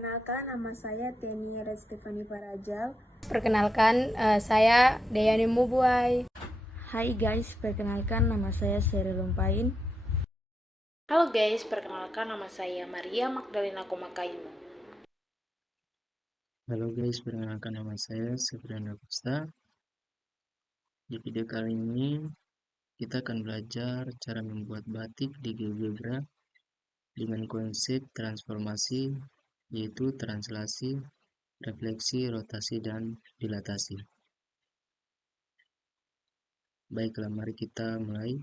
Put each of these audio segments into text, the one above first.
Perkenalkan, nama saya Teni Stefani Farajal. Perkenalkan, saya Deyani Mubuai. Hai guys, perkenalkan nama saya Seri Lumpain. Halo guys, perkenalkan nama saya Maria Magdalena Komakaimo. Halo guys, perkenalkan nama saya Seprianda Pusta. Di video kali ini kita akan belajar cara membuat batik di GeoGebra dengan konsep transformasi, yaitu translasi, refleksi, rotasi, dan dilatasi. Baiklah, mari kita mulai.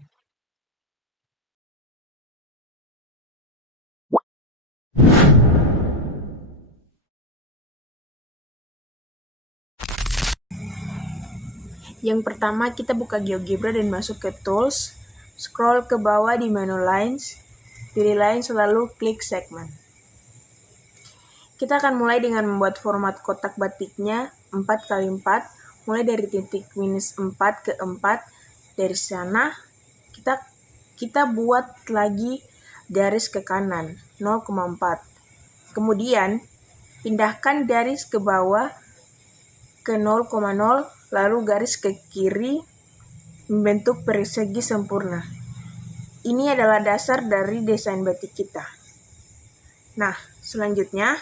Yang pertama, kita buka GeoGebra dan masuk ke Tools, scroll ke bawah di menu Lines, pilih Lines lalu klik Segment. Kita akan mulai dengan membuat format kotak batiknya 4x4, mulai dari titik -4 ke 4. Dari sana, kita buat lagi garis ke kanan 0,4. Kemudian, pindahkan garis ke bawah ke 0,0, lalu garis ke kiri membentuk persegi sempurna. Ini adalah dasar dari desain batik kita. Nah, selanjutnya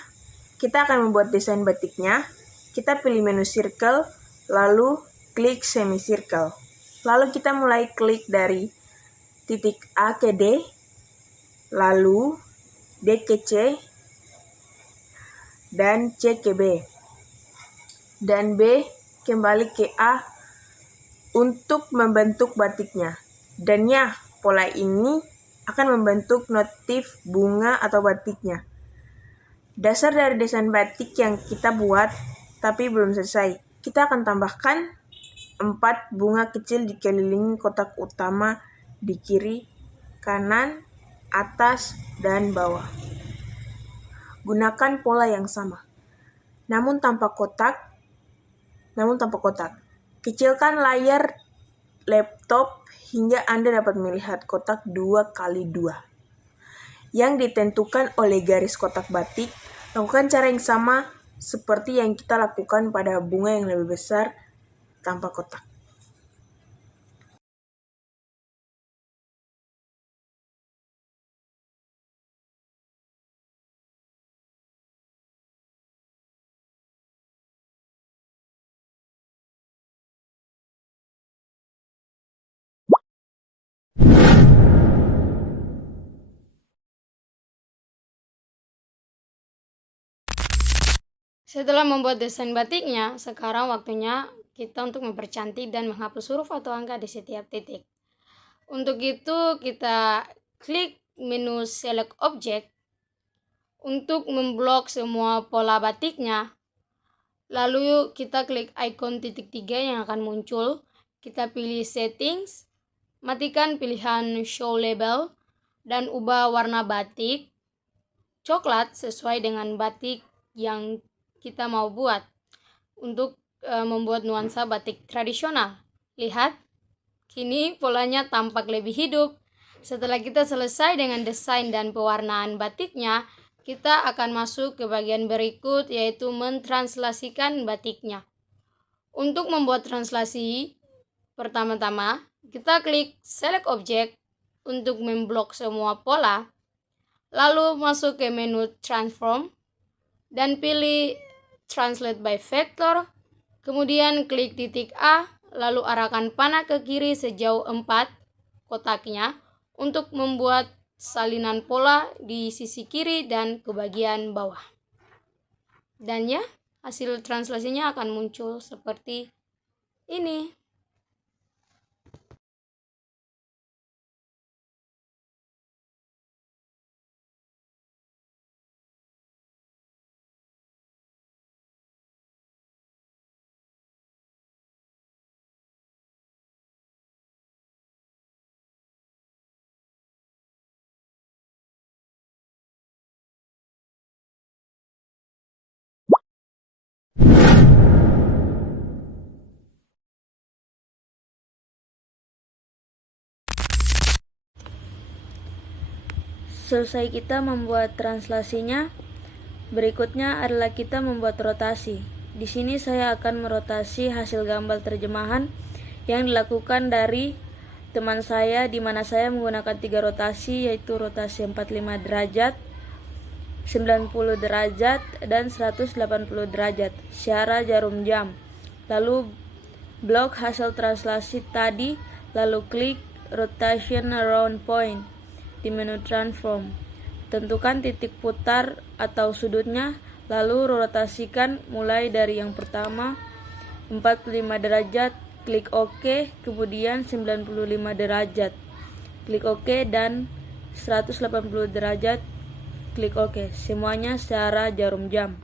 kita akan membuat desain batiknya. Kita pilih menu circle, lalu klik semicircle. Lalu kita mulai klik dari titik A ke D, lalu D ke C, dan C ke B, dan B kembali ke A untuk membentuk batiknya. Dan ya, pola ini akan membentuk motif bunga atau batiknya. Dasar dari desain batik yang kita buat tapi belum selesai. Kita akan tambahkan 4 bunga kecil dikelilingi kotak utama di kiri, kanan, atas, dan bawah. Gunakan pola yang sama, namun tanpa kotak. Kecilkan layar laptop hingga Anda dapat melihat kotak 2x2 yang ditentukan oleh garis kotak batik. Lakukan cara yang sama seperti yang kita lakukan pada bunga yang lebih besar tanpa kotak. Setelah membuat desain batiknya, sekarang waktunya kita untuk mempercantik dan menghapus huruf atau angka di setiap titik. Untuk itu, kita klik menu Select Object untuk memblok semua pola batiknya. Lalu kita klik ikon titik 3 yang akan muncul. Kita pilih Settings, matikan pilihan Show Label, dan ubah warna batik coklat sesuai dengan batik yang kita mau buat untuk membuat nuansa batik tradisional. Lihat, kini polanya tampak lebih hidup. Setelah kita selesai dengan desain dan pewarnaan batiknya, kita akan masuk ke bagian berikut, yaitu mentranslasikan batiknya. Untuk membuat translasi, pertama-tama kita klik Select Object untuk memblok semua pola, lalu masuk ke menu Transform dan pilih Translate by Vector, kemudian klik titik A, lalu arahkan panah ke kiri sejauh 4 kotaknya untuk membuat salinan pola di sisi kiri dan ke bagian bawah. Dan ya, hasil translasinya akan muncul seperti ini. Selesai kita membuat translasinya, Berikutnya adalah kita membuat rotasi. Di sini saya akan merotasi hasil gambar terjemahan yang dilakukan dari teman saya, di mana saya menggunakan 3 rotasi, yaitu rotasi 45 derajat, 90 derajat, dan 180 derajat secara jarum jam. Lalu blok hasil translasi tadi, lalu klik Rotation Around Point di menu Transform. Tentukan titik putar atau sudutnya, lalu rotasikan mulai dari yang pertama 45 derajat, klik OK, kemudian 95 derajat, klik OK, dan 180 derajat, klik OK. Semuanya secara jarum jam.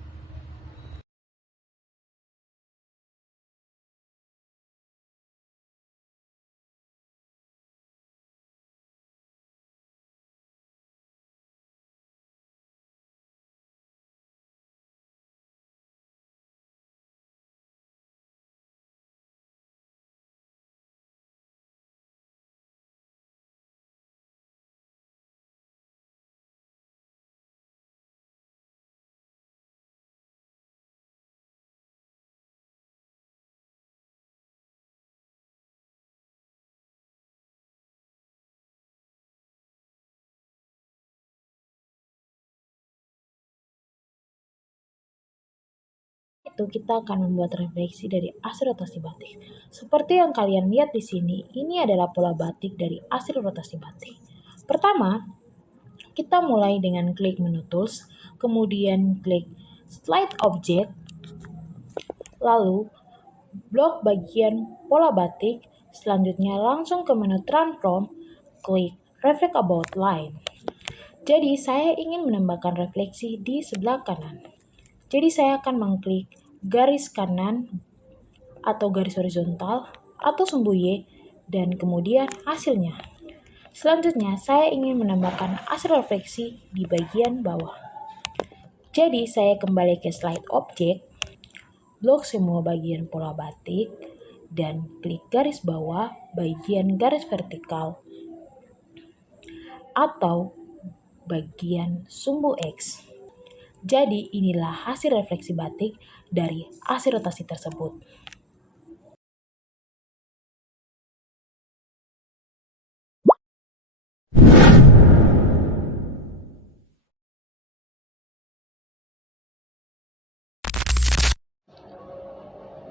Itu kita akan membuat refleksi dari hasil rotasi batik. Seperti yang kalian lihat di sini, ini adalah pola batik dari hasil rotasi batik. Pertama, kita mulai dengan klik menu tools, kemudian klik slide object, lalu blok bagian pola batik, selanjutnya langsung ke menu transform, klik reflect about line. Jadi saya ingin menambahkan refleksi di sebelah kanan. Jadi saya akan mengklik garis kanan atau garis horizontal atau sumbu Y dan kemudian hasilnya. Selanjutnya saya ingin menambahkan hasil refleksi di bagian bawah. Jadi saya kembali ke slide object, blok semua bagian pola batik, dan klik garis bawah bagian garis vertikal atau bagian sumbu X. Jadi inilah hasil refleksi batik dari hasil rotasi tersebut.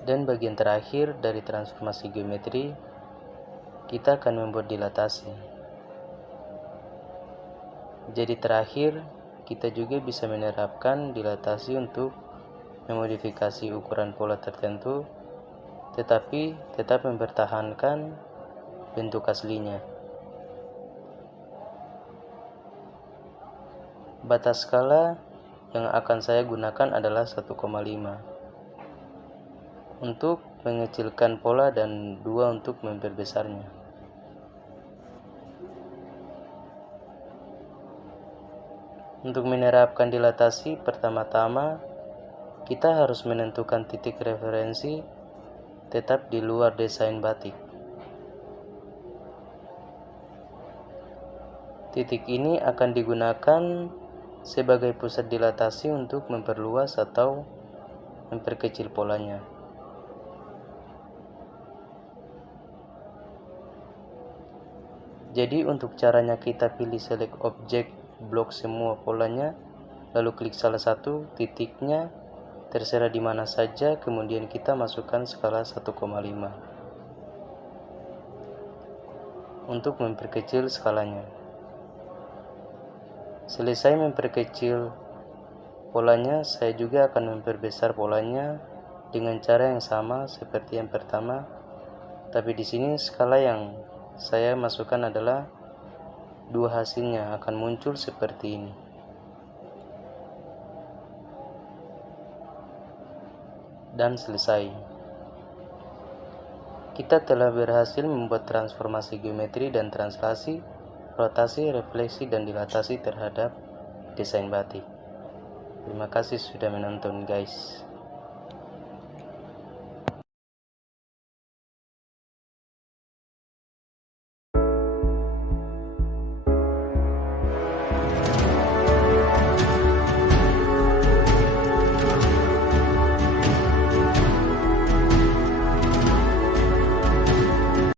Dan bagian terakhir dari transformasi geometri, kita akan membuat dilatasi. Jadi terakhir, kita juga bisa menerapkan dilatasi untuk memodifikasi ukuran pola tertentu, tetapi tetap mempertahankan bentuk aslinya. Batas skala yang akan saya gunakan adalah 1,5 untuk mengecilkan pola dan 2 untuk memperbesarnya. Untuk menerapkan dilatasi, pertama-tama kita harus menentukan titik referensi tetap di luar desain batik. Titik ini akan digunakan sebagai pusat dilatasi untuk memperluas atau memperkecil polanya. Jadi untuk caranya kita pilih select object, blok semua polanya, lalu klik salah satu titiknya, terserah di mana saja, kemudian kita masukkan skala 1,5 untuk memperkecil skalanya. Selesai memperkecil polanya, saya juga akan memperbesar polanya dengan cara yang sama seperti yang pertama, tapi di sini skala yang saya masukkan adalah 2 hasilnya akan muncul seperti ini. Dan selesai. Kita telah berhasil membuat transformasi geometri dan translasi, rotasi, refleksi, dan dilatasi terhadap desain batik. Terima kasih sudah menonton guys.